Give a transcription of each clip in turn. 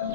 Hello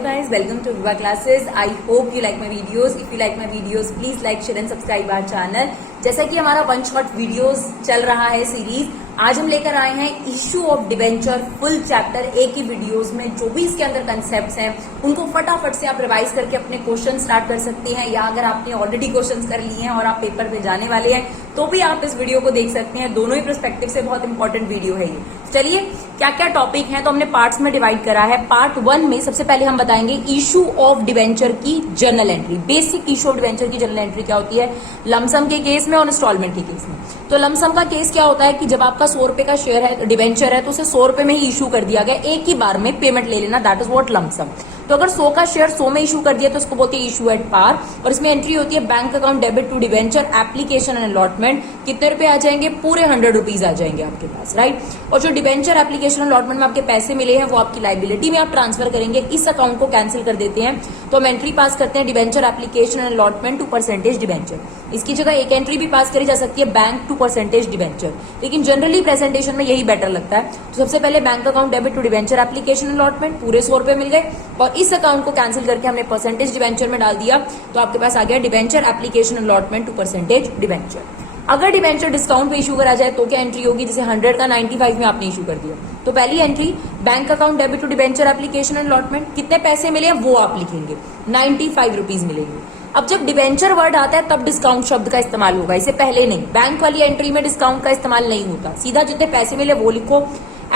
guys, welcome to Viva Classes. I hope you like my videos. If you like my videos, please like, share and subscribe our channel. जैसा कि हमारा one shot videos चल रहा है series, आज हम लेकर आए हैं issue of debenture full chapter एक ही वीडियोस में। जो भी इसके अंदर कंसेप्ट्स हैं उनको फटाफट से आप रिवाइज करके अपने क्वेश्चन स्टार्ट कर सकते हैं, या अगर आपने ऑलरेडी क्वेश्चन कर लिए हैं और आप पेपर में जाने वाले हैं तो भी आप इस वीडियो को देख सकते हैं। दोनों ही पर्सपेक्टिव से बहुत इंपॉर्टेंट वीडियो है ये। चलिए क्या क्या टॉपिक है तो हमने पार्ट्स में डिवाइड करा है। पार्ट 1 में सबसे पहले हम बताएंगे इशू ऑफ डिबेंचर की journal entry. Basic issue of debenture की जर्नल एंट्री क्या होती है लमसम के केस में और इंस्टॉलमेंट के केस में। तो लमसम का केस क्या होता है कि जब आपका 100 रुपए का शेयर है, डिबेंचर है, तो उसे 100 रुपए में ही इशू कर दिया गया, एक ही बार में पेमेंट ले लेना, दैट इज व्हाट लमसम। तो अगर 100 का शेयर 100 में इशू कर दिया तो उसको बोलते हैं इशू एट पार, और इसमें एंट्री होती है bank account debit to debenture application and allotment. कितने रुपए आ जाएंगे? पूरे 100 रुपीज आ जाएंगे आपके पास, राइट। और जो डिबेंचर एप्लीकेशन अलॉटमेंट में आपके पैसे मिले हैं वो आपकी लाइबिलिटी में आप ट्रांसफर करेंगे, इस अकाउंट को कैंसिल कर देते हैं। तो हम एंट्री पास करते हैं debenture application and allotment to percentage debenture. इसकी जगह एक एंट्री भी पास करी जा सकती है बैंक टू परसेंटेज डिबेंचर, लेकिन जनरली प्रेजेंटेशन में यही बेटर लगता है। तो सबसे पहले bank account debit to debenture application allotment, पूरे 100 रुपए मिल गए, और इस अकाउंट को कैंसिल करके हमने परसेंटेज डिबेंचर में डाल दिया, तो आपके पास आ गया debenture application allotment to percentage debenture. अगर डिबेंचर डिस्काउंट पे इशू करा जाए तो क्या एंट्री होगी? जैसे 100 का 95 में आपने इशू कर दिया, तो पहली entry bank account debit to debenture application allotment, कितने पैसे मिले वो आप लिखेंगे, 95 रुपीज मिलेंगे। अब जब डिबेंचर वर्ड आता है तब डिस्काउंट शब्द का इस्तेमाल होगा, इससे पहले नहीं। बैंक वाली एंट्री में डिस्काउंट का इस्तेमाल नहीं होता, सीधा जितने पैसे मिले वो लिखो,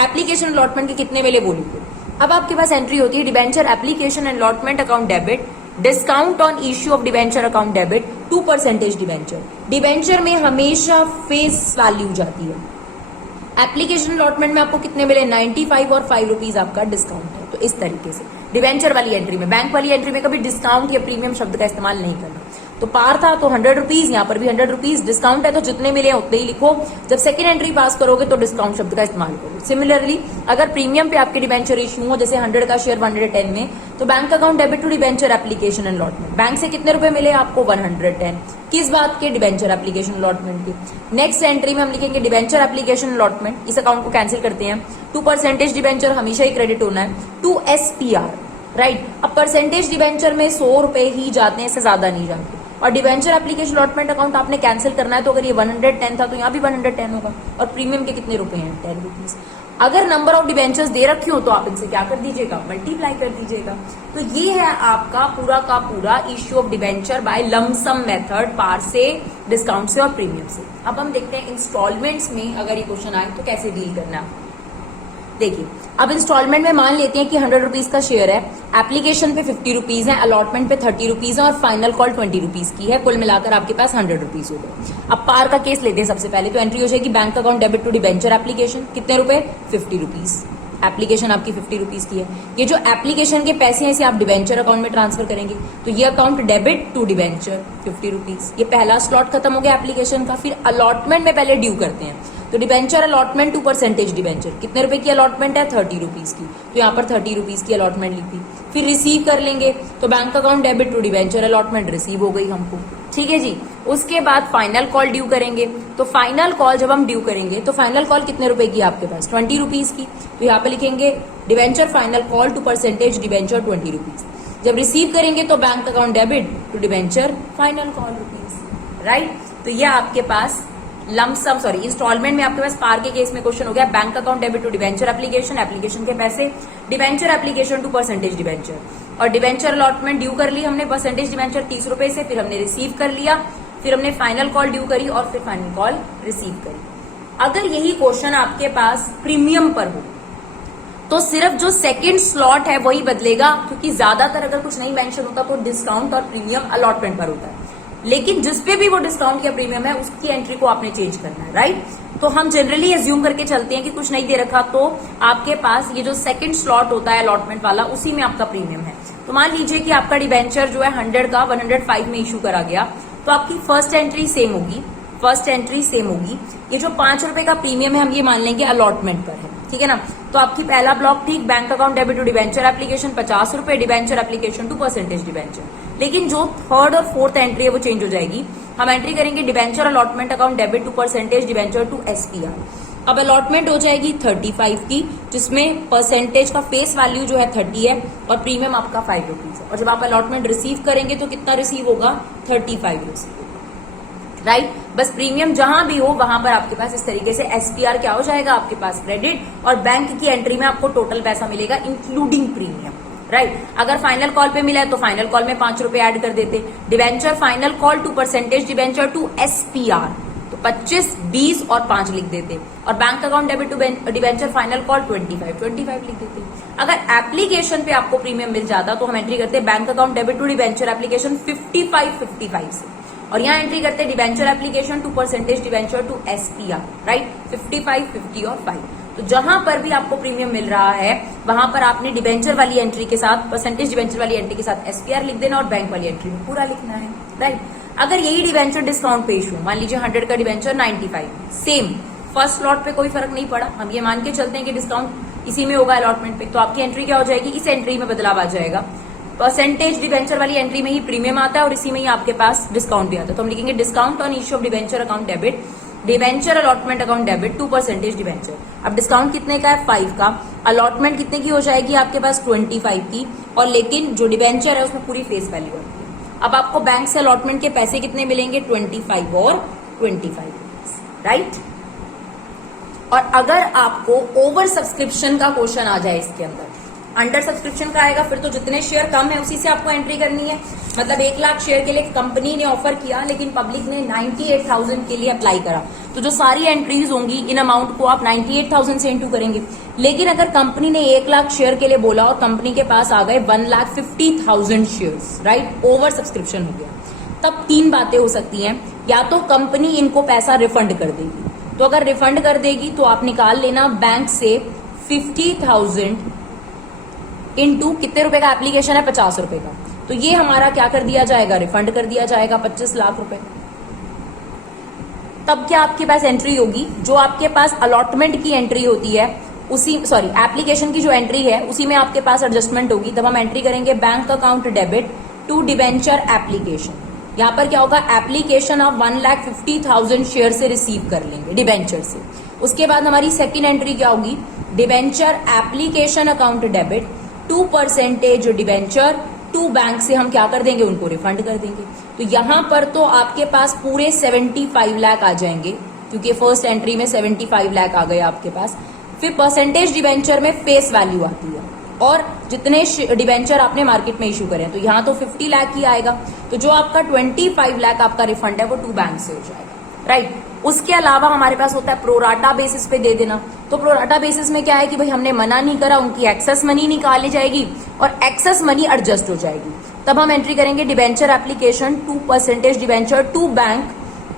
एप्लीकेशन अलॉटमेंट के कितने मिले वो लिखो। अब आपके पास एंट्री होती है debenture application and allotment account debit discount on issue of debenture account debit to percentage debenture. Debenture में हमेशा फेस वैल्यू जाती है, एप्लीकेशन अलॉटमेंट में आपको कितने मिले 95 और 5 रुपीज आपका डिस्काउंट है। तो इस तरीके से डिबेंचर वाली एंट्री में, बैंक वाली एंट्री में कभी डिस्काउंट या प्रीमियम शब्द का इस्तेमाल नहीं करना। तो पार था तो 100 रुपीज, यहाँ पर भी 100 रुपीज, डिस्काउंट है तो जितने मिले उतने ही लिखो। जब सेकंड एंट्री पास करोगे तो डिस्काउंट शब्द का इस्तेमाल करो। सिमिलरली अगर प्रीमियम पे आपके डिबेंचर इशू हो, जैसे 100 का शेयर 110 में, तो bank account debit to debenture application and allotment, bank से कितने रुपए मिले आपको 110, किस बात के? डिबेंचर एप्लीकेशन अलॉटमेंट के। नेक्स्ट एंट्री में हम लिखेंगे डिबेंचर एप्लीकेशन अलॉटमेंट, इस अकाउंट को कैंसिल करते हैं, टू परसेंटेज डिबेंचर हमेशा ही क्रेडिट होना है, टू एसपीआर, राइट। अब परसेंटेज डिबेंचर में 100 रुपए ही जाते हैं, इससे ज्यादा नहीं जाते। और डिबेंचर एप्लीकेशन अलॉटमेंट अकाउंट आपने कैंसिल करना है, तो अगर ये 110 था तो यहाँ भी 110 होगा, और प्रीमियम के कितने रुपए हैं 10 रुपीज। अगर नंबर ऑफ डिबेंचर्स दे रखी हो तो आप इनसे क्या कर दीजिएगा, मल्टीप्लाई कर दीजिएगा। तो ये है आपका पूरा का पूरा issue of debenture by lump sum method, par से, डिस्काउंट से और प्रीमियम से। अब हम देखते हैं इंस्टॉलमेंट्स में अगर ये क्वेश्चन आए तो कैसे डील करना है। देखिए अब इंस्टॉलमेंट में मान लेते हैं कि 100 रुपीज का शेयर है, एप्लीकेशन पे 50 रुपीज है, अलॉटमेंट पे 30 रुपीज है, और फाइनल कॉल 20 रुपीज की है, कुल मिलाकर आपके पास 100 रुपीज हो गए। अब पार का केस लेते हैं सबसे पहले, तो एंट्री हो जाएगी bank account debit to debenture application, कितने रुपए 50 रुपीज, एप्लीकेशन आपकी 50 रुपीज की है। ये जो एप्लीकेशन के पैसे हैं इसे आप डिबेंचर अकाउंट में ट्रांसफर करेंगे, तो ये account debit to debenture 50 rupees. ये पहला स्लॉट खत्म हो गया एप्लीकेशन का। फिर अलॉटमेंट में पहले ड्यू करते हैं, तो debenture allotment to percentage debenture, कितने रुपए की अलॉटमेंट है 30 रुपीज की, तो यहाँ पर 30 रुपीज की अलॉटमेंट लिखी। फिर रिसीव कर लेंगे, तो bank account debit to debenture allotment receive हो गई हमको, ठीक है जी। उसके बाद फाइनल कॉल ड्यू करेंगे, तो फाइनल कॉल जब हम ड्यू करेंगे तो फाइनल कॉल कितने रुपए की आपके पास 20 रुपीज की, तो यहाँ पे लिखेंगे debenture final call to percentage debenture 20 rupees. जब रिसीव करेंगे तो bank account debit to debenture final call rupees, right. तो ये आपके पास लमसम इंस्टॉलमेंट में आपके पास पार के केस में क्वेश्चन हो गया bank account debit to debenture application, application के पैसे, debenture application to percentage debenture, और डिबेंचर अलॉटमेंट ड्यू कर ली हमने परसेंटेज डिबेंचर 30 रुपए से, फिर हमने रिसीव कर लिया, फिर हमने फाइनल कॉल ड्यू करी और फिर फाइनल कॉल रिसीव करी। अगर यही क्वेश्चन आपके पास प्रीमियम पर हो तो सिर्फ जो सेकंड स्लॉट है वही बदलेगा, क्योंकि ज्यादातर अगर कुछ नहीं मेंशन होता तो डिस्काउंट और प्रीमियम अलॉटमेंट पर होता है, लेकिन जिसपे भी वो डिस्काउंट या प्रीमियम है उसकी एंट्री को आपने चेंज करना है, राइट। तो हम जनरली एज्यूम करके चलते हैं कि कुछ नहीं दे रखा तो आपके पास ये जो सेकंड स्लॉट होता है अलॉटमेंट वाला उसी में आपका प्रीमियम है। तो मान लीजिए कि आपका डिबेंचर जो है 100 का 105 में इशू करा गया, तो आपकी फर्स्ट एंट्री सेम होगी, ये जो 5 रुपए का प्रीमियम है हम ये मान लेंगे अलॉटमेंट पर है, ठीक है ना। तो आपकी पहला ब्लॉक ठीक bank account debit to debenture application 50 रुपए, debenture application to percentage debenture, लेकिन जो थर्ड और फोर्थ एंट्री है वो चेंज हो जाएगी। हम एंट्री करेंगे debenture allotment account debit to percentage debenture to SPR. अब अलॉटमेंट हो जाएगी 35 की, जिसमें परसेंटेज का फेस वैल्यू जो है 30 है और प्रीमियम आपका 5 रुपीज है। और जब आप अलॉटमेंट रिसीव करेंगे तो कितना रिसीव होगा? 35 रिसीव होगा, राइट। बस प्रीमियम जहां भी हो वहां पर आपके पास इस तरीके से एसपीआर क्या हो जाएगा? आपके पास क्रेडिट, और बैंक की एंट्री में आपको टोटल पैसा मिलेगा इंक्लूडिंग प्रीमियम, राइट। अगर फाइनल कॉल पे मिला है तो फाइनल कॉल में 5 रुपए ऐड कर देते। Debenture final call to percentage debenture to SPR, तो 25, 20 और 5 लिख देते। और bank account debit to debenture final call 25 लिख देते। अगर एप्लीकेशन पे आपको प्रीमियम मिल जाता तो हम एंट्री करते bank account debit to debenture application 55 से, और यहाँ एंट्री करते debenture application to percentage debenture to SPR, right. 55, 50 और 5। तो जहां पर भी आपको प्रीमियम मिल रहा है वहां पर आपने डिबेंचर वाली एंट्री के साथ, परसेंटेज डिबेंचर वाली एंट्री के साथ एसपीआर लिख देना और बैंक वाली एंट्री में पूरा लिखना है, राइट। अगर यही डिबेंचर डिस्काउंट पे इशू, मान लीजिए 100 का डिबेंचर 95, सेम फर्स्ट लॉट पे कोई फर्क नहीं पड़ा, हम ये मान के चलते हैं कि डिस्काउंट इसी में होगा अलॉटमेंट पे, तो आपकी एंट्री क्या हो जाएगी? इस एंट्री में बदलाव आ जाएगा। परसेंटेज डिबेंचर वाली एंट्री में ही प्रीमियम आता है और इसी में ही आपके पास डिस्काउंट भी आता है, तो हम लिखेंगे discount on issue of debenture account debit, debenture allotment account debit to percentage debenture. अब डिस्काउंट कितने का है? 5 का। अलॉटमेंट कितने की हो जाएगी आपके पास? 25 की। और लेकिन जो डिबेंचर है उसमें पूरी फेस वैल्यू आती है। अब आपको बैंक से अलॉटमेंट के पैसे कितने मिलेंगे? 25 और 25, राइट। और अगर आपको ओवर सब्सक्रिप्शन का क्वेश्चन आ जाए इसके अंदर, अंडर सब्सक्रिप्शन का आएगा, फिर तो जितने शेयर कम है उसी से आपको एंट्री करनी है। मतलब 1 लाख शेयर के लिए कंपनी ने ऑफर किया लेकिन पब्लिक ने 98,000 के लिए अप्लाई करा, तो जो सारी एंट्रीज होंगी इन अमाउंट को आप 98,000 से इंटू करेंगे। लेकिन अगर कंपनी ने 1 लाख शेयर के लिए बोला और कंपनी के पास आ गए 1,50,000 शेयर्स, राइट, ओवर सब्सक्रिप्शन हो गया, तब 3 बातें हो सकती हैं। या तो कंपनी इनको पैसा रिफंड कर देगी, तो अगर रिफंड कर देगी तो आप निकाल लेना बैंक से 50,000 इंटू कितने रुपए का एप्लीकेशन है? 50 रुपए का, तो ये हमारा क्या कर दिया जाएगा? रिफंड कर दिया जाएगा 25 लाख रुपए। तब क्या आपके पास एंट्री होगी? जो आपके पास अलॉटमेंट की एंट्री होती है उसी, सॉरी, एप्लीकेशन की जो एंट्री है उसी में आपके पास एडजस्टमेंट होगी। तब हम एंट्री करेंगे bank account debit to debenture application. यहां पर क्या होगा? एप्लीकेशन आप 1,50,000 शेयर से रिसीव कर लेंगे डिबेंचर से। उसके बाद हमारी सेकेंड एंट्री क्या होगी? Debenture application account debit to percentage debenture to bank से हम क्या कर देंगे? उनको रिफंड कर देंगे। तो यहां पर तो आपके पास पूरे 75 लाख आ जाएंगे, क्योंकि फर्स्ट एंट्री में 75 लाख आ गए आपके पास। फिर परसेंटेज डिबेंचर में फेस वैल्यू आती है और जितने डिबेंचर आपने मार्केट में इशू करे हैं, तो यहां तो 50 लाख ही आएगा। तो जो आपका 25 लाख आपका रिफंड है वो 2 बैंक से हो जाएगा, राइट। उसके अलावा हमारे पास होता है प्रोराटा बेसिस पे दे देना। तो प्रोराटा बेसिस में क्या है कि भाई हमने मना नहीं करा, उनकी एक्सेस मनी निकाली जाएगी और एक्सेस मनी एडजस्ट हो जाएगी। तब हम एंट्री करेंगे debenture application to percentage debenture to bank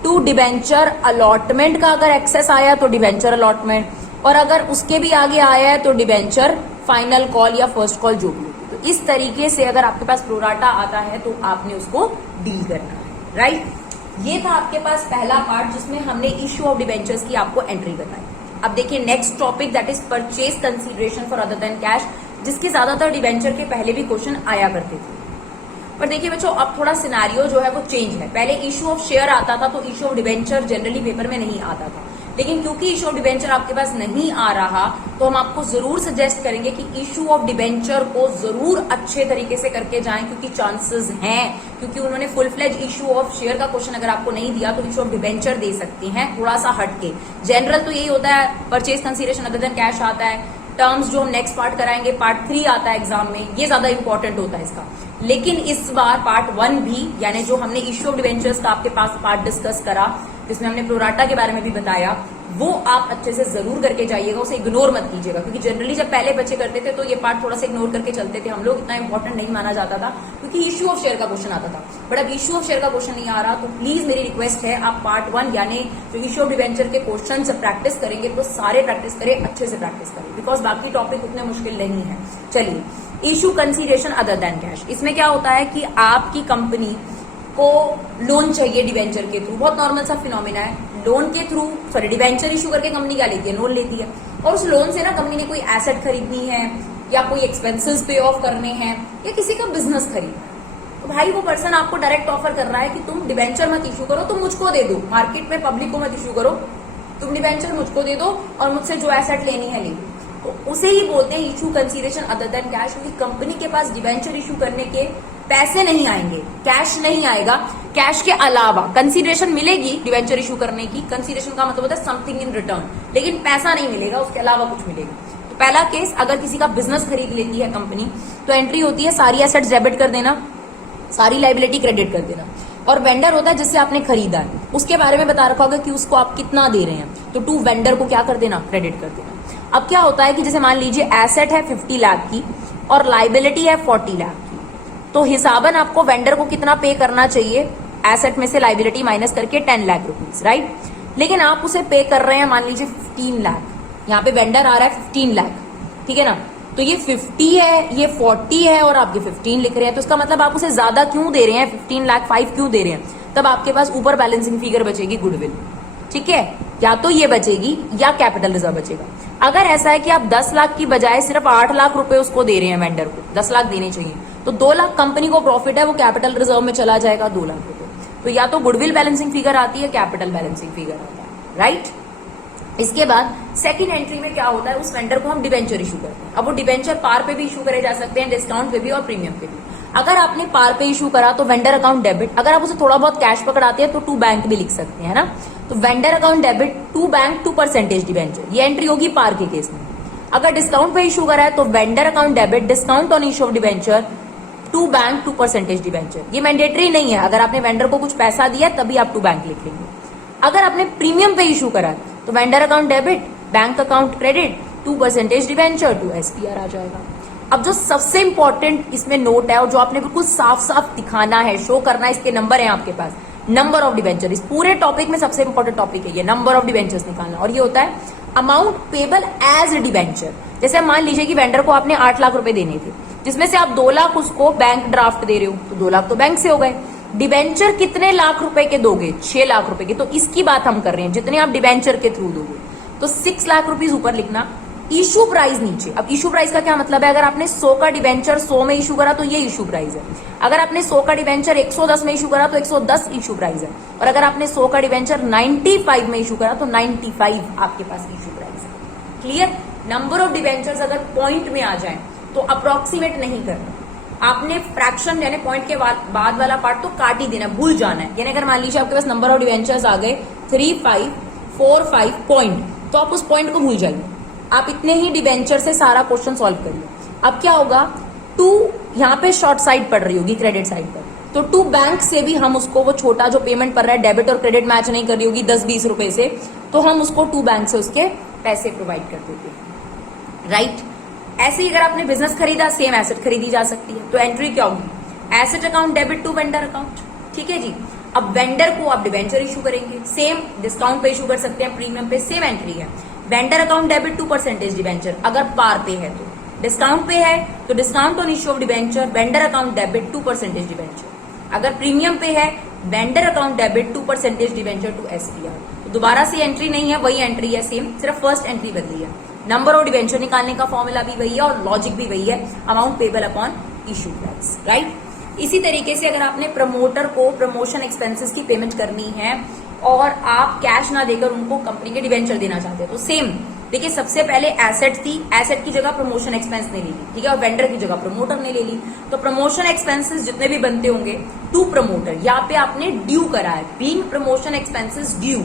to debenture allotment का अगर एक्सेस आया तो डिबेंचर अलॉटमेंट, और अगर उसके भी आगे आया है तो डिबेंचर फाइनल कॉल या फर्स्ट कॉल जो भी। तो इस तरीके से अगर आपके पास प्रोराटा आता है तो आपने उसको डील करना है, राइट। ये था आपके पास पहला पार्ट जिसमें हमने इश्यू ऑफ डिबेंचर्स की आपको एंट्री बताई। अब देखिए next topic, that is purchase consideration for other than cash, जिसके ज्यादातर डिबेंचर के पहले भी क्वेश्चन आया करते थे। पर देखिए बच्चों, अब थोड़ा सिनारियो जो है वो चेंज है। पहले इश्यू ऑफ शेयर आता था तो issue of debenture generally paper में नहीं आता था, लेकिन क्योंकि इश्यू ऑफ डिबेंचर आपके पास नहीं आ रहा तो हम आपको जरूर सजेस्ट करेंगे कि इश्यू ऑफ डिबेंचर को जरूर अच्छे तरीके से करके जाएं, क्योंकि चांसेस हैं, क्योंकि उन्होंने full fledge issue of share का क्वेश्चन अगर आपको नहीं दिया तो इश्यू ऑफ डिबेंचर दे सकते हैं थोड़ा सा हटके। जनरल तो यही होता है, purchase consideration other than cash आता है, टर्म्स जो हम नेक्स्ट पार्ट कराएंगे पार्ट 3 आता है एग्जाम में, ये ज्यादा इंपॉर्टेंट होता है इसका। लेकिन इस बार पार्ट 1 भी, यानी जो हमने इश्यू ऑफ डिबेंचर्स का आपके पास पार्ट डिस्कस करा जिसमें हमने प्रोराटा के बारे में भी बताया, वो आप अच्छे से जरूर करके जाइएगा, उसे इग्नोर मत कीजिएगा। क्योंकि जनरली जब पहले बच्चे करते थे तो ये पार्ट थोड़ा सा इग्नोर करके चलते थे, हम लोग इतना इंपॉर्टेंट नहीं माना जाता था क्योंकि इश्यू ऑफ शेयर का क्वेश्चन आता था। बट अब इश्यू ऑफ शेयर का क्वेश्चन नहीं आ रहा, तो प्लीज मेरी रिक्वेस्ट है आप पार्ट 1 यानी जो इश्यू ऑफ डिबेंचर के क्वेश्चन से प्रैक्टिस करेंगे तो सारे प्रैक्टिस करें, अच्छे से प्रैक्टिस करें, बिकॉज बाकी टॉपिक उतने मुश्किल नहीं है। चलिए, issue consideration other than cash, इसमें क्या होता है कि आपकी कंपनी को लोन चाहिए डिबेंचर के थ्रू, बहुत नॉर्मल सा फिनोमिना है। लोन के थ्रू, सॉरी, डिबेंचर इशू करके कंपनी क्या लेती है? लोन लेती है, और उस लोन से ना कंपनी ने कोई एसेट खरीदनी है या कोई एक्सपेंसेस पे ऑफ करने हैं या किसी का बिजनेस खरीदना है। तो भाई वो पर्सन आपको डायरेक्ट ऑफर कर रहा है कि तुम डिबेंचर मत इशू करो, तुम मुझको दे दो, मार्केट में पब्लिक को मत इशू करो, तुम डिबेंचर मुझको दे दो और मुझसे जो एसेट लेनी है ले लो। तो उसे ही बोलते हैं issue consideration other than cash, क्योंकि कंपनी के पास डिबेंचर इशू करने के पैसे नहीं आएंगे, कैश नहीं आएगा, कैश के अलावा कंसीडरेशन मिलेगी डिबेंचर इशू करने की। कंसीडरेशन का मतलब होता है समथिंग इन रिटर्न, लेकिन पैसा नहीं मिलेगा, उसके अलावा कुछ मिलेगा। तो पहला केस, अगर किसी का बिजनेस खरीद लेती है कंपनी, तो एंट्री होती है सारी एसेट्स डेबिट कर देना, सारी लाइबिलिटी क्रेडिट कर देना, और वेंडर होता है जिससे आपने खरीदा है, उसके बारे में बता रखा होगा कि उसको आप कितना दे रहे हैं, तो टू वेंडर को क्या कर देना, क्रेडिट कर देना। अब क्या होता है कि जैसे मान लीजिए एसेट है 50 लाख की और लाइबिलिटी है 40 लाख की, तो हिसाबन आपको वेंडर को कितना पे करना चाहिए, एसेट में से लाइबिलिटी माइनस करके 10 लाख रुपीज, राइट। लेकिन आप उसे पे कर रहे हैं मान लीजिए 15 लाख, यहाँ पे वेंडर आ रहा है 15 लाख, ठीक है ना। तो ये 50 है, ये 40 है और आप ये 15 लिख रहे हैं, तो इसका मतलब आप उसे ज्यादा क्यों दे रहे हैं, 15 लाख 5 क्यों दे रहे हैं। तब आपके पास ऊपर बैलेंसिंग फिगर बचेगी गुडविल, ठीक है, या तो ये बचेगी या कैपिटल रिजर्व बचेगा। अगर ऐसा है कि आप 10 लाख की बजाय सिर्फ 8 लाख रुपए उसको दे रहे हैं, वेंडर को 10 लाख देने चाहिए, तो 2 लाख कंपनी को प्रॉफिट है, वो कैपिटल रिजर्व में चला जाएगा 2 लाख रुपए। तो या तो गुडविल बैलेंसिंग फिगर आती है, कैपिटल बैलेंसिंग फिगर आता है, राइट। इसके बाद सेकंड एंट्री में क्या होता है, उस वेंडर को हम डिबेंचर इशू करते हैं। अब वो डिबेंचर पार पे भी इशू करे जा सकते हैं, डिस्काउंट पे भी और प्रीमियम पे भी। अगर आपने पार पे इशू करा तो वेंडर अकाउंट डेबिट, अगर आप उसे थोड़ा बहुत कैश पकड़ाते हैं तो टू बैंक भी लिख सकते हैं ना। तो vendor account debit to bank 2% debenture, ये एंट्री होगी पार के केस में। अगर डिस्काउंट पे इशू करा है तो vendor account debit discount on issue of debenture to bank 2% debenture, ये मैंडेटरी नहीं है, अगर आपने वेंडर को कुछ पैसा दिया तभी आप टू बैंक लिख लेंगे। अगर आपने प्रीमियम पे इशू करा तो vendor account debit bank account credit 2% debenture to SPR आ जाएगा। अब जो सबसे इंपॉर्टेंट इसमें नोट है और जो आपने बिल्कुल साफ साफ दिखाना है, शो करना है, इसके नंबर है आपके पास, नंबर ऑफ डिबेंचर। इस पूरे टॉपिक में सबसे इंपॉर्टेंट टॉपिक है ये, नंबर ऑफ डिबेंचर्स निकालना। और ये होता है अमाउंट पेबल एज डिबेंचर। जैसे मान लीजिए कि वेंडर को आपने 8 लाख रुपए देने थे, जिसमें से आप 2 लाख उसको बैंक ड्राफ्ट दे रहे हो, तो 2 लाख तो बैंक से हो गए। डिबेंचर कितने लाख रुपए के दोगे, 6 लाख रुपए के, तो इसकी बात हम कर रहे हैं, जितने आप डिबेंचर के थ्रू दोगे। तो 6 लाख रुपीज ऊपर लिखना, इशू प्राइस नीचे। अब इशू प्राइस का क्या मतलब है, अगर आपने 100 का डिबेंचर 100 में इशू करा तो ये इशू प्राइस है। अगर आपने 100 का डिबेंचर 110 में इशू करा तो 110 इशू प्राइस है। और अगर आपने 100 का डिबेंचर 95 में इशू करा तो 95 आपके पास इशू प्राइस है। क्लियर। नंबर ऑफ डिबेंचर्स अगर पॉइंट में आ जाए तो अप्रोक्सीमेट नहीं करना, आपने फ्रैक्शन यानी पॉइंट के बाद वाला पार्ट तो काट ही देना, भूल जाना है। यानी अगर मान लीजिए आपके पास नंबर ऑफ डिबेंचर्स आ गए 3, 5, 4, 5 पॉइंट, तो आप उस पॉइंट को भूल जाइए, आप इतने ही डिबेंचर से सारा क्वेश्चन सॉल्व करिए। अब क्या होगा, 2 यहाँ पे शॉर्ट साइड पड़ रही होगी क्रेडिट साइड पर, तो 2 बैंक से भी हम उसको वो छोटा जो पेमेंट पड़ रहा है, डेबिट और क्रेडिट मैच नहीं कर रही होगी 10-20 रुपए से, तो हम उसको 2 बैंक से उसके पैसे प्रोवाइड कर देते हैं, राइट। ऐसे ही अगर आपने बिजनेस खरीदा, सेम एसेट खरीदी जा सकती है, तो एंट्री क्या होगी, asset account debit to vendor account, ठीक है जी। अब वेंडर को आप डिबेंचर इशू करेंगे, सेम डिस्काउंट पे इशू कर सकते हैं, प्रीमियम पे सेम एंट्री है। वेंडर अकाउंट डेबिट 2% डिबेंचर, अगर पार पे है तो, डिस्काउंट पे है तो discount on issue of debenture vendor account debit 2% debenture, अगर प्रीमियम पे है vendor account debit 2% debenture to SPR. तो दोबारा से एंट्री नहीं है, वही एंट्री है सेम, सिर्फ फर्स्ट एंट्री बदली है। नंबर ऑफ डिबेंचर निकालने का फॉर्मूला भी वही है और लॉजिक भी वही है, amount payable upon issue price, right. इसी तरीके से अगर आपने प्रमोटर को प्रमोशन एक्सपेंसेस की पेमेंट करनी है और आप कैश ना देकर उनको कंपनी के डिबेंचर देना चाहते हैं, तो सेम देखिए, सबसे पहले एसेट थी, एसेट की जगह प्रमोशन एक्सपेंस ने ले ली, ठीक है, और वेंडर की जगह प्रमोटर ने ले ली। तो प्रमोशन एक्सपेंसेस जितने भी बनते होंगे टू प्रमोटर, यहाँ पे आपने ड्यू करा है, बीइंग प्रमोशन एक्सपेंसेस ड्यू,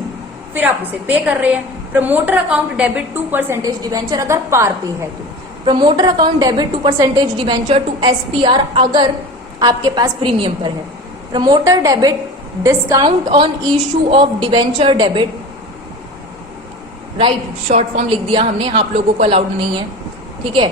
फिर आप उसे पे कर रहे हैं। प्रमोटर अकाउंट डेबिट 2% डिबेंचर अगर पार पे है तो, promoter account debit 2% debenture to SPR अगर आपके पास प्रीमियम पर है। Promoter debit discount on issue of debenture debit, right, short form लिख दिया हमने, आप लोगों को अलाउड नहीं है, ठीक है,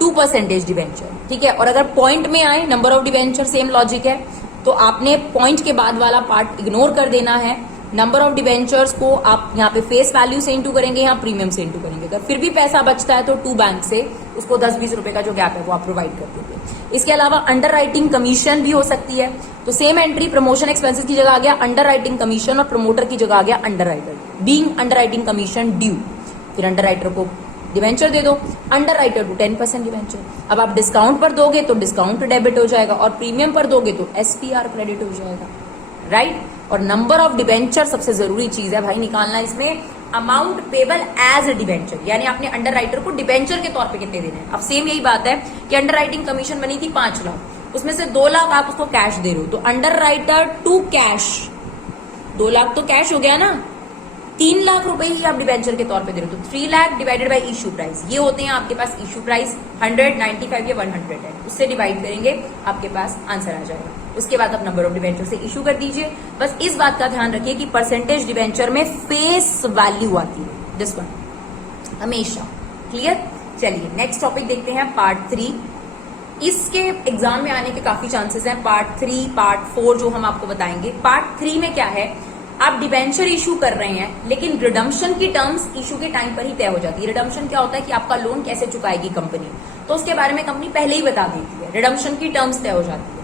2% डिबेंचर, ठीक है। और अगर पॉइंट में आए number of debenture, same logic है, तो आपने पॉइंट के बाद वाला पार्ट इग्नोर कर देना है। नंबर ऑफ डिबेंचर्स को आप यहाँ पे फेस वैल्यू से इंटू करेंगे, यहाँ प्रीमियम से इंटू करेंगे। अगर फिर भी पैसा बचता है तो 2 बैंक से उसको 10-20 रुपए का जो गैप है वो आप प्रोवाइड कर देंगे। इसके अलावा अंडर राइटिंग कमीशन भी हो सकती है, तो सेम एंट्री प्रमोशन एक्सपेंसेस की जगह आ गया अंडर राइटिंग कमीशन और प्रमोटर की जगह आ गया under writer, being under writing commission due, फिर अंडर राइटर को डिवेंचर दे दो, अंडर राइटर को 10% डिवेंचर। अब आप डिस्काउंट पर दोगे तो डिस्काउंट डेबिट हो जाएगा, और प्रीमियम पर दोगे तो एसपीआर क्रेडिट हो जाएगा, राइट। और नंबर ऑफ डिवेंचर सबसे जरूरी चीज है भाई निकालना इसमें। Amount payable as a debenture, यानी आपने अंडर राइटर को डिवेंचर के तौर पे कितने देने हैं। अब सेम यही बात है कि अंडर राइटिंग कमीशन बनी थी 5 लाख, उसमें से 2 लाख आप उसको कैश दे रहे हो, तो underwriter to cash 2 lakh तो कैश हो गया ना, 3 लाख रुपए ही आप डिवेंचर के तौर पे दे रहे हो, तो 3 lakh divided by issue price, ये होते हैं आपके पास इश्यू प्राइस। 100, 95 या 100 है, उससे डिवाइड करेंगे आपके पास आंसर आ जाएगा। उसके बाद आप नंबर ऑफ डिवेंचर से इशू कर दीजिए। बस इस बात का ध्यान रखिए कि परसेंटेज डिवेंचर में फेस वैल्यू आती है, दिस वन हमेशा। क्लियर। चलिए नेक्स्ट टॉपिक देखते हैं, पार्ट 3। इसके एग्जाम में आने के काफी चांसेस हैं, पार्ट 3, पार्ट 4 जो हम आपको बताएंगे। पार्ट 3 में क्या है, आप डिवेंचर इशू कर रहे हैं लेकिन रिडम्पशन की टर्म्स इशू के टाइम पर ही तय हो जाती है। रिडम्पशन क्या होता है कि आपका लोन कैसे चुकाएगी कंपनी, तो उसके बारे में कंपनी पहले ही बता देती है, रिडम्पशन की टर्म्स तय हो जाती है।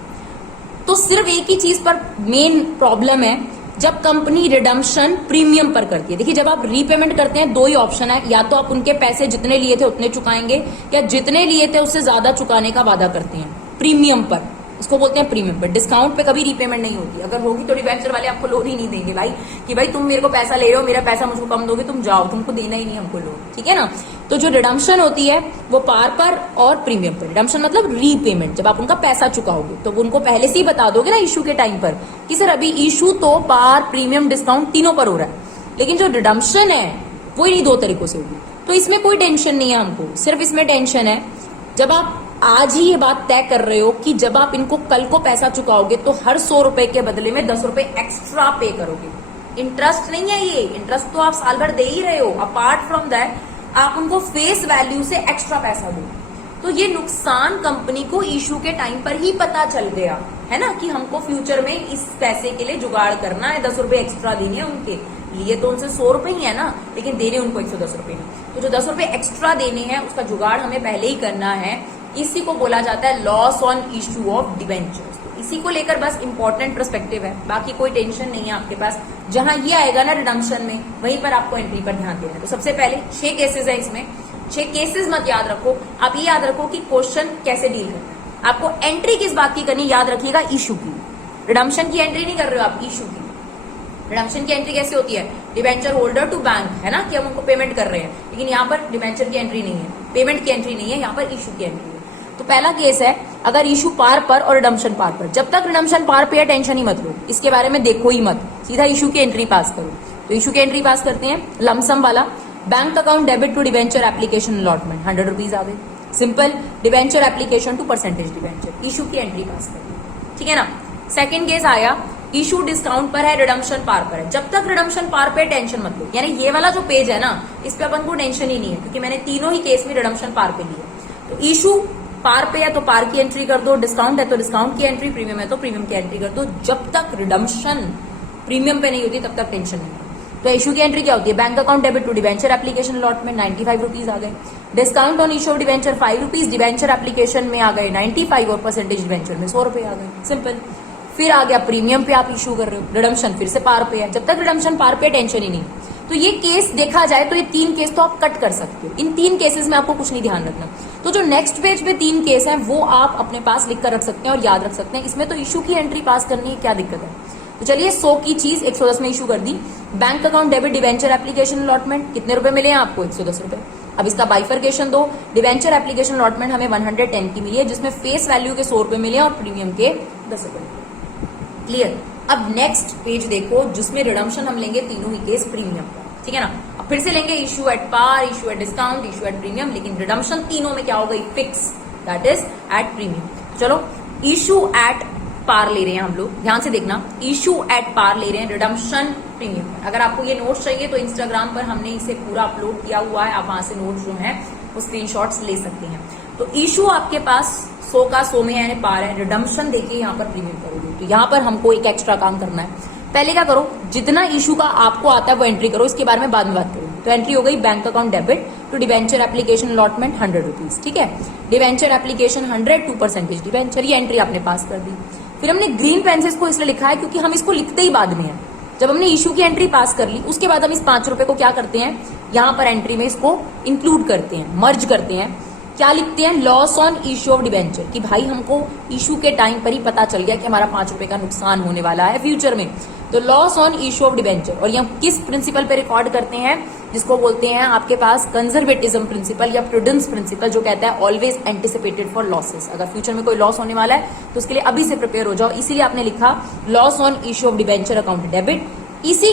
तो सिर्फ एक ही चीज पर मेन प्रॉब्लम है, जब कंपनी रिडम्पशन प्रीमियम पर करती है। देखिए जब आप रीपेमेंट करते हैं 2 ही ऑप्शन है, या तो आप उनके पैसे जितने लिए थे उतने चुकाएंगे, या जितने लिए थे उससे ज्यादा चुकाने का वादा करते हैं प्रीमियम पर, इसको बोलते हैं प्रीमियम पर। डिस्काउंट पे कभी रीपेमेंट नहीं होती, अगर होगी तो डिवेंचर वाले आपको लोन ही नहीं देंगे भाई, कि भाई तुम मेरे को पैसा ले रहे हो, मेरा पैसा मुझको कम दोगे, तुम जाओ, तुमको देना ही नहीं हमको लोन, ठीक है ना। तो जो रिडम्पशन होती है वो पार पर और प्रीमियम पर। रिडम्पशन मतलब रीपेमेंट, जब आप उनका पैसा चुकाओगे तो उनको पहले से ही बता दोगे ना इशू के टाइम पर कि सर अभी इशू तो पार, प्रीमियम, डिस्काउंट तीनों पर हो रहा है, लेकिन जो रिडम्पशन है वो इन्हीं 2 तरीकों से होगी। तो इसमें कोई टेंशन नहीं है हमको, सिर्फ इसमें टेंशन है जब आप आज ही ये बात तय कर रहे हो कि जब आप इनको कल को पैसा चुकाओगे तो हर 100 रुपए के बदले में 10 रुपए एक्स्ट्रा पे करोगे। इंटरेस्ट नहीं है ये, इंटरेस्ट तो आप साल भर दे ही रहे हो, अपार्ट फ्रॉम दैट आप उनको फेस वैल्यू से एक्स्ट्रा पैसा दो। तो ये नुकसान कंपनी को इशू के टाइम पर ही पता चल गया है ना, कि हमको फ्यूचर में इस पैसे के लिए जुगाड़ करना है, 10 रुपए एक्स्ट्रा देने हैं उनके लिए, तो उनसे 100 रुपए ही है ना, लेकिन देने उनको 110 रुपए हैं। तो जो 10 रुपए एक्स्ट्रा देने हैं उसका जुगाड़ हमें पहले ही करना है, इसी को बोला जाता है loss on issue of debentures. तो इसी को लेकर बस इंपॉर्टेंट पर्सपेक्टिव है, बाकी कोई टेंशन नहीं है आपके पास। जहां ये आएगा ना रिडम्पशन में, वहीं पर आपको एंट्री पर ध्यान देना है। तो सबसे पहले 6 केसेस है इसमें, 6 केसेस मत याद रखो, आप ये याद रखो कि क्वेश्चन कैसे डील करना है। आपको एंट्री किस बात की करनी, याद रखिएगा इशू की। रिडम्पशन की एंट्री नहीं कर रहे हो आप, इशू की। रिडम्पशन की एंट्री कैसे होती है, डिवेंचर होल्डर टू बैंक, है ना, कि हम उनको पेमेंट कर रहे हैं, लेकिन यहाँ पर डिवेंचर की एंट्री नहीं है, पेमेंट की एंट्री नहीं है, यहाँ पर इशू की एंट्री है। तो पहला केस है, अगर इशू पार पर और रिडम्पशन पार पर, जब तक रिडम्पशन पार पे है टेंशन ही मत लो, इसके बारे में देखो ही मत, सीधा इशू की एंट्री पास करो। तो इशू की एंट्री पास करते हैं, लमसम वाला, bank account debit to debenture application allotment 100 rupees आ गए, simple. Debenture application to percentage debenture, issue की एंट्री पास कर, ठीक है ना। सेकंड केस आया, इशू डिस्काउंट पर है, रिडम्पशन पार पर है। जब तक रिडम्पशन पार पे टेंशन मत लो, यानी ये वाला जो पेज है ना, इस पे अपन को टेंशन ही नहीं है, क्योंकि मैंने तीनों ही केस में रिडम्पशन पार पे लिया। तो इशू पार पे है तो पार की एंट्री कर दो, डिस्काउंट है तो डिस्काउंट की एंट्री, प्रीमियम है तो प्रीमियम की एंट्री कर दो। जब तक रिडम्पशन प्रीमियम पे नहीं होती तब तक टेंशन नहीं है। तो इशू की एंट्री क्या होती है, bank account debit to debenture application allotment 95 rupees आ गए, discount on issue of debenture 5 rupees, debenture application में आ गए 95 और परसेंटेज डिवेंचर में 100 रुपए आ गए, सिंपल। फिर आ गया प्रीमियम पे आप इशू कर रहे हो, रिडम्पशन फिर से पार पे है, जब तक रिडम्पशन पार पे टेंशन ही नहीं। तो ये केस देखा जाए तो ये 3 केस तो आप कट कर सकते हो, इन 3 केसेस में आपको कुछ नहीं ध्यान रखना। तो जो नेक्स्ट पेज पे 3 केस हैं वो आप अपने पास लिख कर रख सकते हैं और याद रख सकते हैं। इसमें तो इशू की एंट्री पास करनी है, क्या दिक्कत है। तो चलिए 100 की चीज 110 में इशू कर दी, bank account debit debenture application allotment, कितने रुपए मिले हैं आपको, 110 रुपए। अब इसका बाइफर्केशन दो, डिवेंचर एप्लीकेशन अलॉटमेंट हमें 110 की मिली है, जिसमें फेस वैल्यू के 100 रुपए मिले और प्रीमियम के 10 रुपए। क्लियर। अब नेक्स्ट पेज देखो, जिसमें रिडम्पशन हम लेंगे तीनों ही केस प्रीमियम का, ठीक है ना। अब फिर से लेंगे issue at par, issue at discount, issue at premium, लेकिन रिडम्पशन तीनों में क्या हो गई, fix, that is at premium. चलो इशू एट पार ले रहे हैं हम लोग, ध्यान से देखना, इशू एट पार ले रहे हैं, रिडम्पशन प्रीमियम। अगर आपको ये नोट्स चाहिए तो इंस्टाग्राम पर हमने इसे पूरा अपलोड किया हुआ है, आप वहां से नोट्स जो हैं वो स्क्रीनशॉट्स ले सकते हैं। तो इशू आपके पास 100 का 100 में है, पार है, रिडम्पशन देखिए यहाँ पर प्रीमियम करोगे। तो यहाँ पर हमको एक एक्स्ट्रा काम करना है, पहले क्या करो, जितना इशू का आपको आता है वो एंट्री करो, इसके बारे में बाद में बात करूंगी। तो एंट्री हो गई bank account debit to debenture application allotment 100 rupees, ठीक है। Debenture application 100 to percentage debenture, ये एंट्री आपने पास कर दी। फिर हमने ग्रीन पेन से इसको इसलिए लिखा है क्योंकि हम इसको लिखते ही बाद में है, जब हमने इशू की एंट्री पास कर ली, उसके बाद हम इस 5 रुपए को क्या करते हैं, यहां पर एंट्री में इसको इंक्लूड करते हैं, मर्ज करते हैं। क्या लिखते हैं, loss on issue of debenture, कि भाई हमको इशू के टाइम पर ही पता चल गया कि हमारा 5 रुपए का नुकसान होने वाला है फ्यूचर में, तो loss on issue of debenture. और ये हम किस प्रिंसिपल पे रिकॉर्ड करते हैं, जिसको बोलते हैं आपके पास कंजर्वेटिज्म प्रिंसिपल या प्रूडेंस प्रिंसिपल, जो कहता है ऑलवेज एंटिसिपेटेड फॉर लॉसेस। अगर फ्यूचर में कोई लॉस होने वाला है तो उसके लिए अभी से प्रिपेयर हो जाओ। इसीलिए आपने लिखा loss on issue of debenture account debit. इसी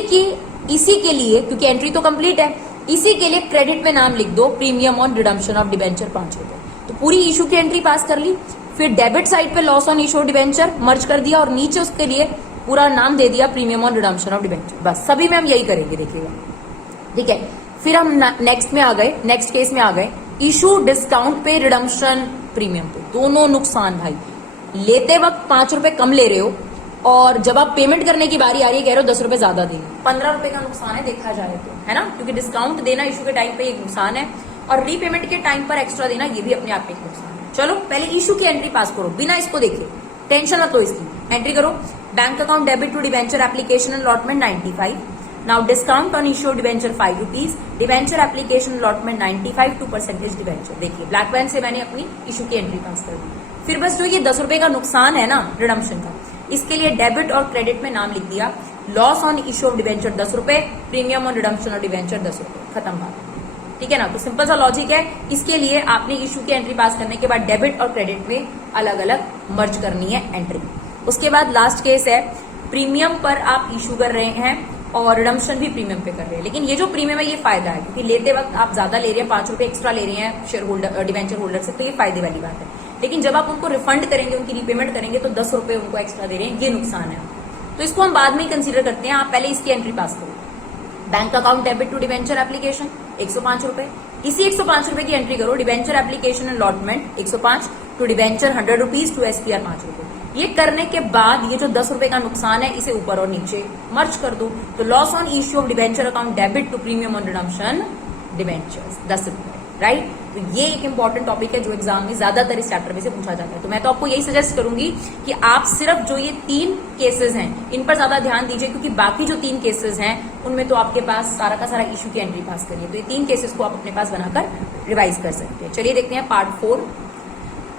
के लिए, क्योंकि एंट्री तो कंप्लीट है, इसी के लिए क्रेडिट में नाम लिख दो premium on redemption of debenture 5 रुपए। तो पूरी इशू की एंट्री पास कर ली, फिर डेबिट साइड पे loss on issue of debenture merge कर दिया और नीचे उसके लिए पूरा नाम दे दिया premium on redemption of debenture. बस सभी में हम यही करेंगे, देखिएगा, ठीक है। फिर हम नेक्स्ट में आ गए, नेक्स्ट केस में आ गए, इशू डिस्काउंट पे रिडम्पशन प्रीमियम पे। दोनों नुकसान भाई, लेते वक्त 5 रुपए कम ले रहे हो और जब आप पेमेंट करने की बारी आ रही है कह रहे हो 10 रुपए ज्यादा देंगे, 15 रुपए का नुकसान है देखा जाए तो, है ना, क्योंकि डिस्काउंट देना इशू के टाइम पे एक नुकसान है और रीपेमेंट के टाइम पर एक्स्ट्रा देना ये भी अपने आप में एक नुकसान है। चलो पहले इशू की एंट्री पास करो, बिना इसको देखे, टेंशन मत लो इसकी। एंट्री करो, bank account debit to debenture application allotment 95, now discount on issue debenture 5 rupees, debenture application allotment 95 2% debenture. देखिए ब्लैक पेन से मैंने अपनी इशू की एंट्री पास कर दी। फिर बस जो ये 10 रुपए का नुकसान है ना रिडम्पशन का, इसके लिए डेबिट और क्रेडिट में नाम लिख दिया loss on issue of debenture 10 रुपए, premium on redemption of debenture 10 रुपए, खत्म बात, ठीक है ना। तो सिंपल सा लॉजिक है। इसके लिए आपने इशू की एंट्री पास करने के बाद डेबिट और क्रेडिट में अलग अलग मर्ज करनी है एंट्री। उसके बाद लास्ट केस है, प्रीमियम पर आप इशू कर रहे हैं और रिडम्पशन भी प्रीमियम पे कर रहे हैं, लेकिन ये जो प्रीमियम है ये फायदा है, क्योंकि लेते वक्त आप ज्यादा ले रहे हैं, 5 रुपए एक्स्ट्रा ले रहे हैं शेयर होल्डर डिबेंचर होल्डर से, तो ये फायदे वाली बात है। लेकिन जब आप उनको रिफंड करेंगे, उनकी रीपेमेंट करेंगे, तो 10 रुपए उनको एक्स्ट्रा दे रहे हैं, ये नुकसान है। तो इसको हम बाद में ही कंसीडर करते हैं, आप पहले इसकी एंट्री पास करो। Bank account debit to debenture application 105 रुपए, इसी 105 रुपए की एंट्री करो, debenture application allotment 105 to debenture 100 rupees to SPR 5 रुपए। ये करने के बाद ये जो 10 रुपए का नुकसान है इसे ऊपर और नीचे मर्ज कर दो, तो loss on issue of debenture account debit to premium on redemption debentures 10 रुपए, राइट। तो ये एक इंपॉर्टेंट टॉपिक है जो एग्जाम में ज्यादातर इस चैप्टर में से पूछा जाता है। तो मैं तो आपको यही सजेस्ट करूंगी कि आप सिर्फ जो ये 3 केसेस हैं इन पर ज्यादा ध्यान दीजिए, क्योंकि बाकी जो 3 केसेस हैं उनमें तो आपके पास सारा का सारा इशू की एंट्री पास करिए, तो ये 3 केसेस को आप अपने पास बनाकर रिवाइज कर सकते हैं। चलिए देखते हैं पार्ट 4।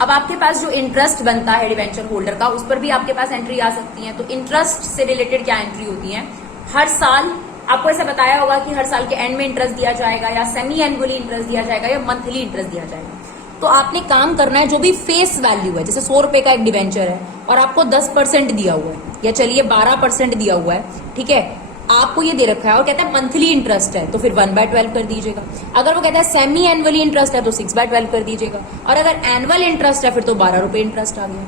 अब आपके पास जो इंटरेस्ट बनता है डिबेंचर होल्डर का, उस पर भी आपके पास एंट्री आ सकती है। तो इंटरेस्ट से रिलेटेड क्या एंट्री होती है, हर साल आपको ऐसे बताया होगा कि हर साल के एंड में इंटरेस्ट दिया जाएगा, या सेमी एनुअली इंटरेस्ट दिया जाएगा, या मंथली इंटरेस्ट दिया जाएगा। तो आपने काम करना है, जो भी फेस वैल्यू है, जैसे 100 रुपए का एक डिबेंचर है और आपको 10% दिया हुआ है, या चलिए 12% दिया हुआ है, ठीक है, आपको ये दे रखा है और कहता है मंथली इंटरेस्ट है, तो फिर 1/12 कर दीजिएगा। अगर वो कहता है सेमी एनुअली इंटरेस्ट है तो 6/12 कर दीजिएगा, और अगर एनुअल इंटरेस्ट है फिर तो 12 रुपए इंटरेस्ट आ गया।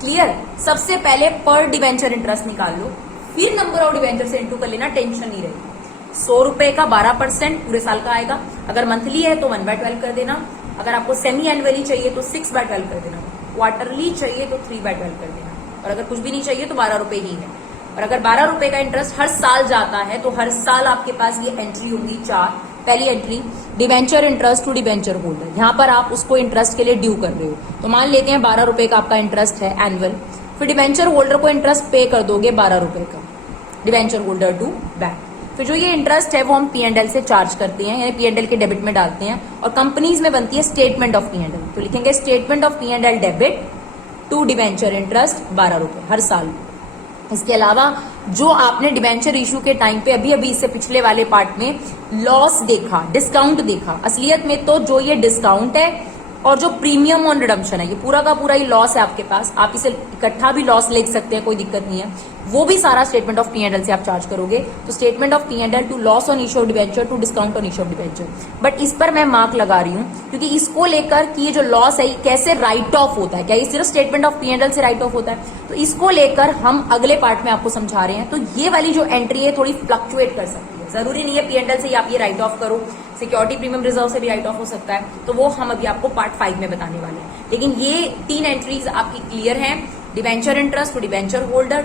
क्लियर। सबसे पहले पर डिबेंचर इंटरेस्ट निकाल लो, फिर नंबर ऑफ डिबेंचर से इंटू कर लेना, टेंशन नहीं रहेगी। 100 रुपए का 12% पूरे साल का आएगा, अगर मंथली है तो 1/12 कर देना, अगर आपको सेमी एनुअली चाहिए तो 6/12 कर देना, क्वार्टरली चाहिए तो 3/12 कर देना, और अगर कुछ भी नहीं चाहिए तो 12 रुपए ही है। और अगर 12 रुपए का इंटरेस्ट हर साल जाता है तो हर साल आपके पास ये एंट्री होगी 4। पहली entry, debenture interest to debenture holder, यहाँ पर आप उसको इंटरेस्ट के लिए ड्यू कर रहे हो, तो मान लेते हैं 12 रुपए का आपका इंटरेस्ट है एनुअल, फिर डिबेंचर होल्डर को इंटरेस्ट पे कर दोगे 12 रुपए का, डिबेंचर होल्डर टू बैंक। फिर जो ये इंटरेस्ट है वो हम P&L से चार्ज करते हैं, यानी P&L के डेबिट में डालते हैं, और कंपनीज में बनती है स्टेटमेंट ऑफ P&L, तो लिखेंगे statement of P&L debit to debenture interest 12 रुपए हर साल। इसके अलावा जो आपने डिबेंचर इशू के टाइम पे अभी अभी इससे पिछले वाले पार्ट में लॉस देखा, डिस्काउंट देखा, असलियत में तो जो ये डिस्काउंट है और जो प्रीमियम ऑन रिडम्पशन है ये पूरा का पूरा ही लॉस है आपके पास, आप इसे इकट्ठा भी लॉस लिख सकते हैं, कोई दिक्कत नहीं है, वो भी सारा स्टेटमेंट ऑफ P&L से आप चार्ज करोगे। तो statement of P&L to loss on issue of debenture to discount on issue of debenture, but इस पर मैं मार्क लगा रही हूँ क्योंकि इसको लेकर कि ये जो लॉस है कैसे राइट ऑफ होता है, क्या ये सिर्फ स्टेटमेंट ऑफ P&L से राइट ऑफ होता है, तो इसको लेकर हम अगले पार्ट में आपको समझा रहे हैं। तो ये वाली जो एंट्री है थोड़ी फ्लक्चुएट कर सकती है, जरूरी नहीं है P&L से ही आप ये राइट ऑफ करो, सिक्योरिटी प्रीमियम रिजर्व से भी राइट ऑफ हो सकता है, तो वो हम अभी आपको पार्ट 5 में बताने वाले हैं। लेकिन ये 3 एंट्रीज आपकी क्लियर हैं, debenture interest to debenture holder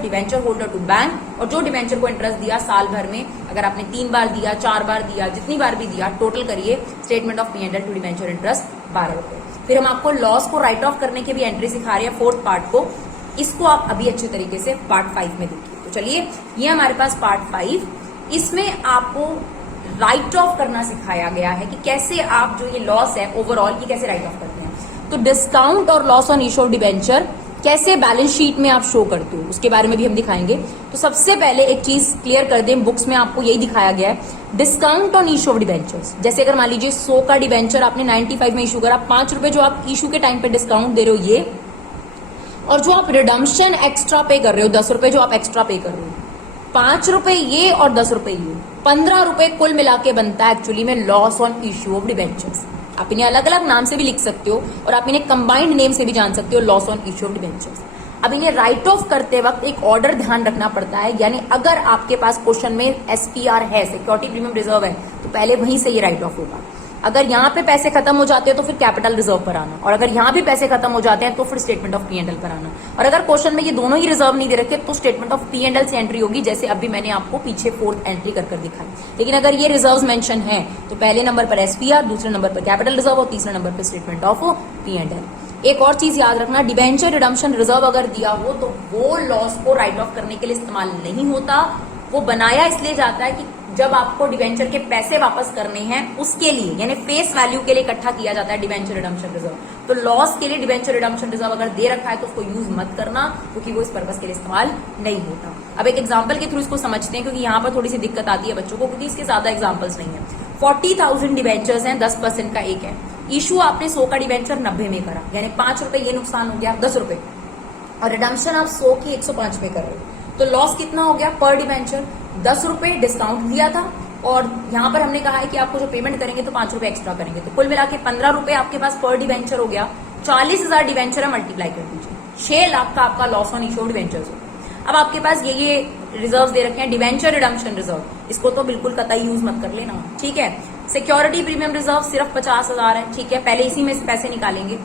to bank, और जो डिबेंचर को इंटरेस्ट दिया साल भर में, अगर आपने 3 बार दिया, 4 बार दिया, जितनी बार भी दिया, टोटल करिए statement of P&L to debenture interest 12 रुपए। फिर हम आपको लॉस को राइट ऑफ करने की भी एंट्री सिखा रहे हैं 4th पार्ट को, इसको आप अभी अच्छे तरीके से पार्ट 5 में देखिए। तो चलिए, ये हमारे पास पार्ट 5। इसमें आपको राइट ऑफ करना सिखाया गया है कि कैसे आप जो ये लॉस है ओवरऑल की कैसे राइट ऑफ करते हैं। तो डिस्काउंट और loss on issue of debenture कैसे बैलेंस शीट में आप शो करते हो, उसके बारे में भी हम दिखाएंगे। तो सबसे पहले एक चीज क्लियर कर दें, बुक्स में आपको यही दिखाया गया है, discount on issue of debentures. जैसे अगर मान लीजिए 100 का डिबेंचर आपने 95 में इशू करा, 5 रुपए जो आप इशू के टाइम पे डिस्काउंट दे रहे हो ये, और जो आप रिडम्पशन एक्स्ट्रा पे कर रहे हो 10 रुपए जो आप एक्स्ट्रा पे कर रहे हो, 5 रुपए ये और 10 रुपए ये, 15 रुपए कुल मिला के बनता है एक्चुअली में loss on issue of debentures. आप इन्हें अलग अलग नाम से भी लिख सकते हो और आप इन्हें कंबाइंड नेम से भी जान सकते हो, loss on issue of debentures. अब इन्हें राइट ऑफ करते वक्त एक ऑर्डर ध्यान रखना पड़ता है, यानी अगर आपके पास क्वेश्चन में एसपीआर है, सिक्योरिटी प्रीमियम रिजर्व है, तो पहले वहीं से ये राइट ऑफ होगा। अगर यहाँ पे पैसे खत्म हो जाते हैं तो फिर कैपिटल रिजर्व पर आना, और अगर यहाँ भी पैसे खत्म हो जाते हैं तो फिर statement of P and L पर आना। और अगर क्वेश्चन में ये दोनों ही रिजर्व नहीं दे रखे तो statement of P and L से एंट्री होगी, जैसे अभी मैंने आपको पीछे 4th एंट्री कर दिखाई। लेकिन अगर ये रिजर्व मेंशन है तो पहले नंबर पर एसपीआर, दूसरे नंबर पर कैपिटल रिजर्व और तीसरे नंबर पर statement of P and L. एक और चीज याद रखना, डिबेंचर रिडम्पशन रिजर्व अगर दिया हो तो वो लॉस को राइट ऑफ करने के लिए इस्तेमाल नहीं होता। वो बनाया इसलिए जाता है कि जब आपको डिबेंचर के पैसे वापस करने हैं उसके लिए, यानी फेस वैल्यू के लिए इकट्ठा किया जाता है डिबेंचर रिडम्पशन रिजर्व। तो लॉस के लिए डिबेंचर रिडम्पशन रिजर्व अगर दे रखा है तो उसको यूज मत करना, क्योंकि वो इस पर्पस के लिए इस्तेमाल नहीं होता। अब एक एग्जांपल के थ्रू इसको समझते हैं, क्योंकि यहाँ पर थोड़ी सी दिक्कत आती है बच्चों को, क्योंकि इसके ज्यादा एग्जाम्पल्स नहीं है। 40,000 डिबेंचर्स हैं, 10% का एक है इशू। आपने 100 का डिबेंचर 90 में करा, यानी 5 रुपए ये नुकसान हो गया, 10 रुपए, और रिडम्पशन आप 100 की 105 में कर रहे हो, तो लॉस कितना हो गया पर डिबेंचर? 10 रुपए डिस्काउंट दिया था, और यहाँ पर हमने कहा है कि आपको जो पेमेंट करेंगे तो 5 रुपए एक्स्ट्रा करेंगे, तो कुल मिला के 15 रुपए आपके पास पर डिबेंचर हो गया। 40,000 डिबेंचर है, मल्टीप्लाई कर दीजिए, 6 लाख का आपका loss on issue of debentures होगा। अब आपके पास ये रिजर्व दे रखे हैं, डिबेंचर रिडम्पशन रिजर्व, इसको तो बिल्कुल कतई यूज मत कर लेना, ठीक है। सिक्योरिटी प्रीमियम रिजर्व सिर्फ 50,000 है, ठीक है, पहले इसी में से पैसे निकालेंगे,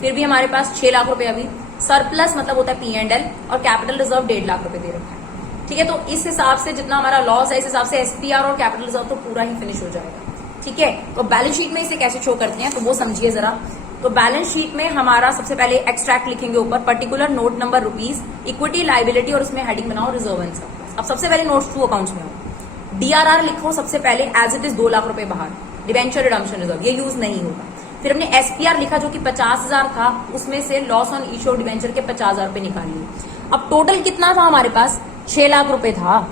फिर भी हमारे पास 6 लाख रुपए अभी सरप्लस मतलब होता है पी एंड एल, और कैपिटल रिजर्व 1.5 लाख रुपए दे रखा है, ठीक है। तो इस हिसाब से जितना हमारा लॉस है, इस हिसाब से एसपीआर और कैपिटल रिजर्व तो पूरा ही फिनिश हो जाएगा, ठीक है। तो बैलेंस शीट में इसे कैसे शो करते हैं तो वो समझिए जरा। तो बैलेंस शीट में हमारा सबसे पहले एक्सट्रैक्ट लिखेंगे ऊपर, particular note number rupees, equity liability, और उसमें हेडिंग बनाओ रिजर्व एंड सरप्लस। अब सबसे पहले नोट्स टू अकाउंट्स में आओ, डीआरआर लिखो सबसे पहले एज इट इज 2 लाख रुपए बाहर, डिबेंचर रिडम्पशन रिजर्व ये यूज नहीं होगा। फिर हमने एसपीआर लिखा जो कि 50,000 था, उसमें से loss on issue of debenture के 50,000 रुपए निकालिए। अब टोटल कितना था हमारे पास? 6 लाख रुपए था।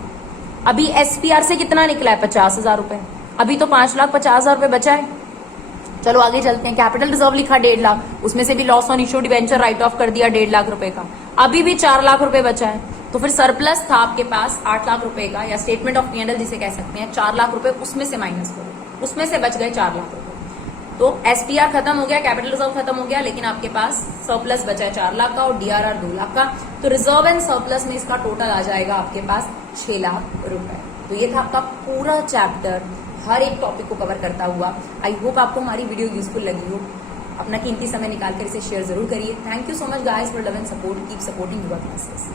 अभी एसपीआर से कितना निकला है? 50,000 रुपए। अभी तो 5,50,000 रुपए बचा है। चलो आगे चलते हैं। कैपिटल रिजर्व लिखा 1.5 लाख, उसमें से भी loss on issue debenture right of कर दिया 1.5 लाख रुपए का। अभी भी 4 लाख रुपए बचा है, तो फिर सरप्लस था आपके पास 8 लाख रुपए का, या statement of P and L जिसे कह सकते हैं। 4 लाख रुपए उसमें से माइनस करो, उसमें से बच गए 4 लाख रुपए। तो एसपीआर खत्म हो गया, कैपिटल रिजर्व खत्म हो गया, लेकिन आपके पास सरप्लस बचा है 4 लाख का और डीआरआर 2 लाख का। तो रिजर्व एंड सरप्लस में इसका टोटल आ जाएगा आपके पास 6 लाख रुपए। तो ये था आपका पूरा चैप्टर, हर एक टॉपिक को कवर करता हुआ। आई होप आपको हमारी वीडियो यूजफुल लगी हो। अपना कीमती समय निकाल कर इसे शेयर जरूर करिए। Thank you so much guys for love and support. Keep supporting युवा क्लासेस।